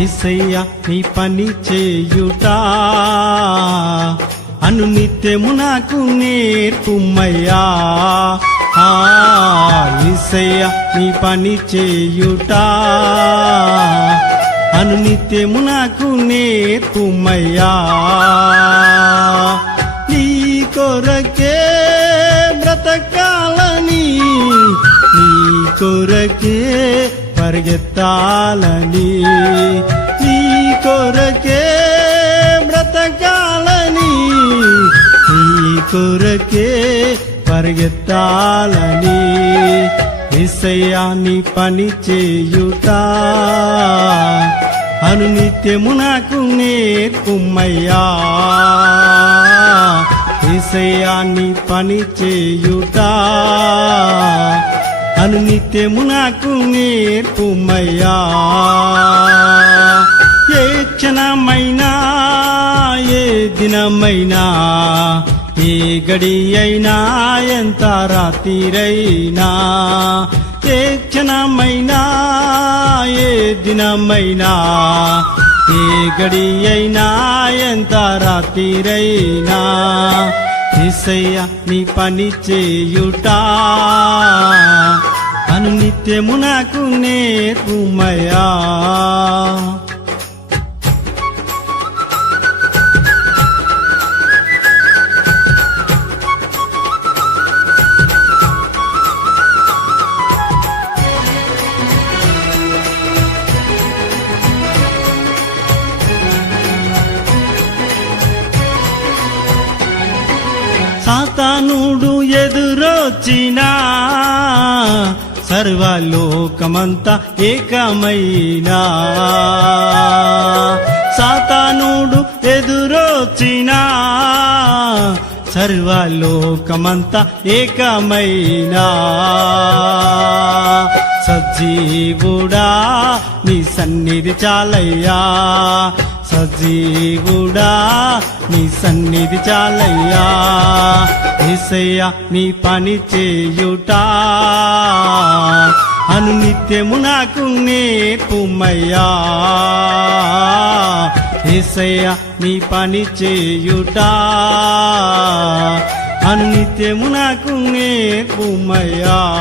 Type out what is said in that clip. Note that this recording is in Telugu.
ఏసయ్య నీ పని చేయుట. అను నిత్యము నాకు నేర్పుమయ్యా. ఆ ఏసయ్య నీ పని చేయుట. అను నిత్యము నాకు నేర్పుమయ్యా. నీ కొరకే బ్రతకాలని నీ కొరకే పరిగెత్తాలని నీ కొరకే బ్రతకాలని నీ కొరకే పరిగెత్తాలని విషయాన్ని పని చేయుట. అనునిత్యము నాకు నేర్పుమయ్యా. విషయాన్ని పని చేయుట. అను నిత్యము నాకు నేర్పుమయ్యా. ఏ క్షణమైనా ఏ దినమైనా ఏ గడి అయినా ఎంత రాత్రిరైనా ఏ క్షణమైనా ఏ దినమైనా ఏ గడి అయినా ఎంత రాత్రిరైనా ఏసయ్య నీ పని చేయుటా. సత్యము నాకు నేర్పుమయా సాతానుడు ఎదురొచ్చినా సర్వలోకమంతా ఏకమైనా. సాతానుడు ఎదురొచ్చినా సర్వలోకమంతా ఏకమైనా. సజీవుడా నీ సన్నిధి చాలయ్యా. సజీవుడా నీ సన్నిధి చాలయ్యా. ఏసయ్యా నీ పని చేయుట. అనునిత్యము నాకు నేర్పుమయ్యా. ఏసయ్యా నీ పని చేయుట. అనునిత్యము నాకు నేర్పుమయ్యా.